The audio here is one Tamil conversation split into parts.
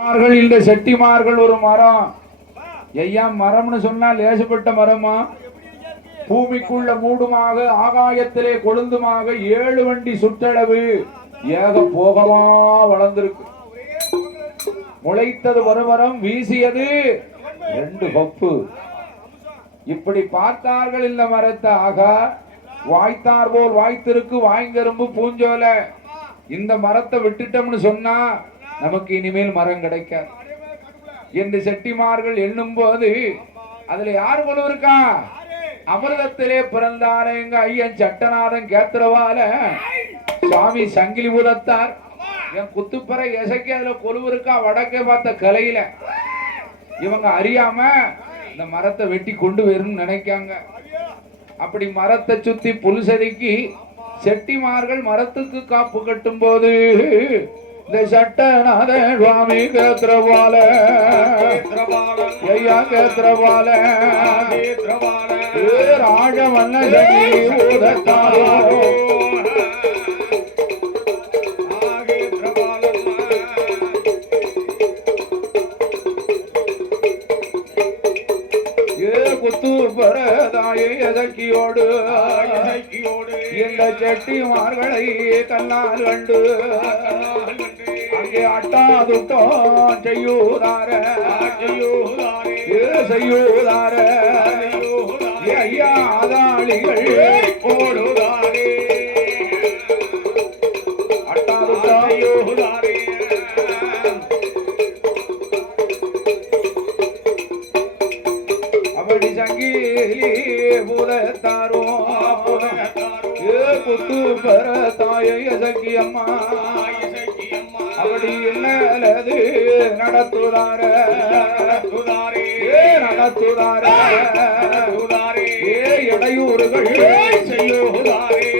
இந்த செட்டிமார்கள் ஒரு மரம். ஐயா மரம்னு சொன்னா லேசப்பட்ட மரமா? பூமிக்குள்ள மூடுமாக ஆகாயத்திலே கொழுந்துமாக 7 வண்டி சுற்றளவு ஏக போகமா வளர்ந்திருக்கு. முளைத்தது ஒரு மரம், வீசியது 2 பப்பு. இப்படி பார்த்தார்கள் இந்த மரத்தை. ஆகா, வாய்த்தார் போல் வாய்த்திருக்கு வாய்ங்கரும்பு பூஞ்சோல. இந்த மரத்தை விட்டுட்டோம்னு சொன்னா நமக்கு இனிமேல் மரம் கிடைக்காது என்று செட்டிமார்கள் எண்ணும் போது அதுல யாரு போல இருக்கா? அமிர்தத்திலே பிறந்தார எங்க ஐயன் சட்டநாதன் கேத்திரவால சுவாமி சங்கிலி பூதத்தார் என் குத்துப்பறை எசைக்கு அதுல கொலுவு இருக்கா. வடக்கே பார்த்த கலையில இவங்க அறியாம இந்த மரத்தை வெட்டி கொண்டு வரணும்னு நினைக்காங்க. அப்படி மரத்தை சுத்தி புல் செதுக்கி செட்டிமார்கள் மரத்துக்கு காப்பு கட்டும் போது இந்த சட்டநாத சுவாமி கேத்திரவால ஐயா கேத்திரவால ராஜவண்ண சங்கிலி பூதத்தாரோ எதக்கியோடு இந்த செட்டிமார்களை கண்ணால் கண்டு அங்கே அட்டாதுட்டோ செய்யூதார செய்யூதார ஐயா ஆதாளிகள் ஓடுதாரே அட்டாதுட்டோ செய்யூதாரே. அப்படி சங்கிலி பூதத்தாரோ புத்து பெற தாயை சக்கியம்மா அப்படி என்னது நடத்துதார நடத்துதார இடையூறுகள் செய்யுதாரே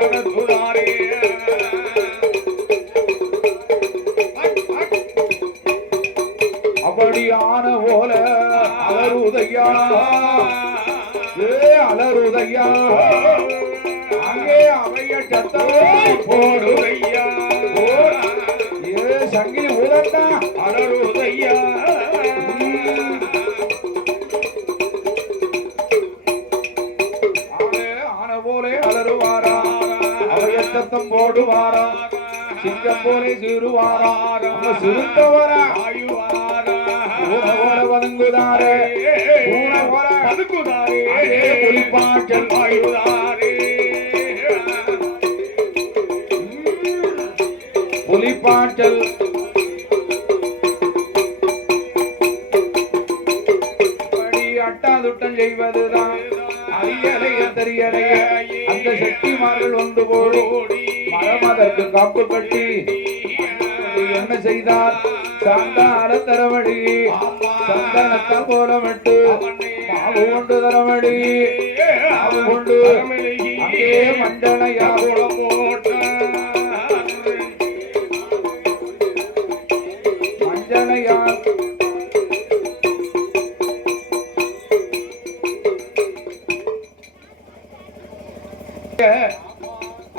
நடத்துதாரே. அப்படியான போல அலருதையா அலருதையா அங்கே அவைய சத்தமே போடுதையா சங்கிலி உதட்டா அலருதையா. ஆன போலே அலருவாரா அவைய சத்தம் போடுவாரா சிங்கம் போலே சிறுவாரா சிறுத்தவரா வதங்குதாரே புலிப்பாற்றல் வாயுதாரே புலிப்பாற்றல் அட்டாதுட்டம் செய்வதுதான் அரியலைய தெரியலைய அந்த சக்திமார்கள் ஒன்று போடி மரம் அதற்கு காப்பு கட்டி என்ன செய்தார்? சாந்தார தரவடி சந்தனத்தை கோலமிட்டு மாவு கொண்டு தரவடி மாவு கொண்டு அங்கே மஞ்சளையா போட்ட மஞ்சளையா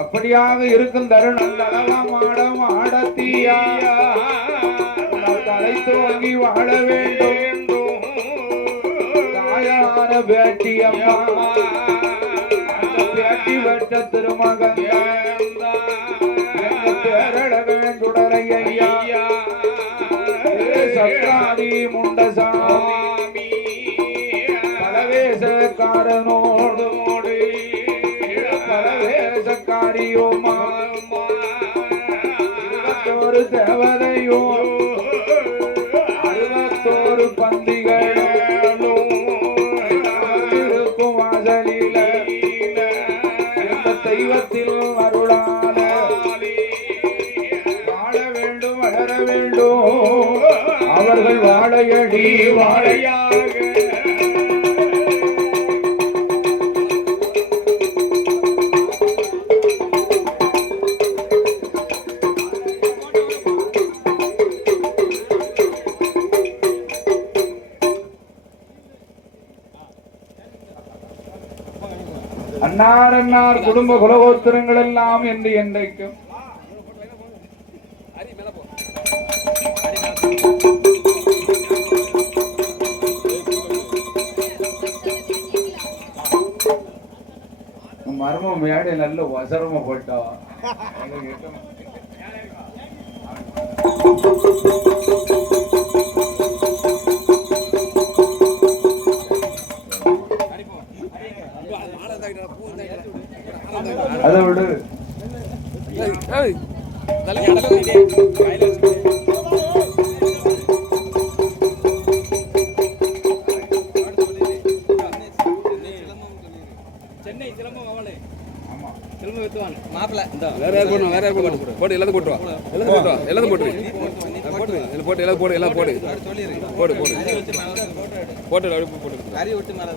அப்படியாக இருக்கும் தருணம் தலமாடம் ஆடத்தீயா தலைத்து வாங்கி வாழ வேண்டும் தாயான பேட்டியம்மா அந்த பேட்டி வெட்ட திருமகன் பேரழகன் சுடரையா சத்ராதி முண்டசாமி பலவேசக்காரனோடு பலவேசக்காரியோமா ஒரு தேவதையோ ஒரு பந்திகளும் இருக்கும் வாசலில இந்த தெய்வத்தில் அருளான வாழ வேண்டும் வளர வேண்டும் அவர்கள் வாழையடி வாழையாக அன்னார் அன்னார் குடும்ப குலகோத்திரங்கள் எல்லாம் என்று என்றைக்கும் நம்ம மேடை நல்ல வசரமா போட்டோம். அதை விடு. சென்னை சிலம்பம் அவளே சிலம்பம் வெத்துவான் மாப்பிள்ள வேற யார் போடணும், வேற யார் போடணும், போட்டு எல்லாத்தையும் போட்டுருவா, எல்லாத்தையும் போட்டுருவா, எல்லாத்தையும் போட்டு போட்டு எல்லாத்தையும் போடு, எல்லாம் போடு போடு போடு போட்டு போட்டு போட்டு கறி விட்டு மேலே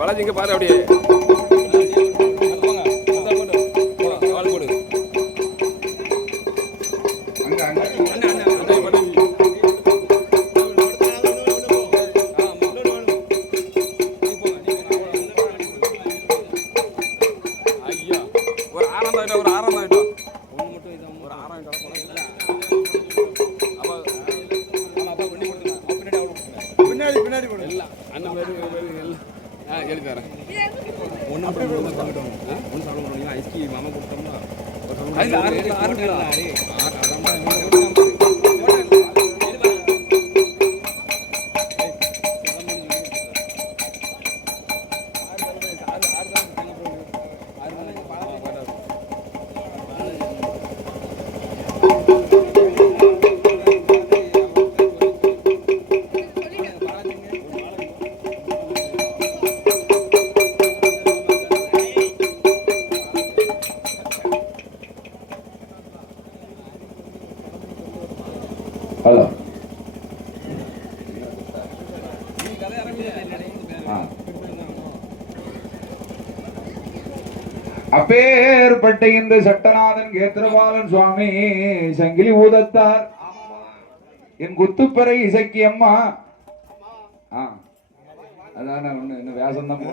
வளர்ச்சிங்க பாரு அப்படியே போடு ஹலோ அப்பேற்பட்ட இந்த சட்டநாதன் கேத்திரபாலன் சுவாமி சங்கிலி ஊதத்தார் என் குத்துப்பறை இசக்கி அம்மா அதான ஒண்ணு வேஷம் தான்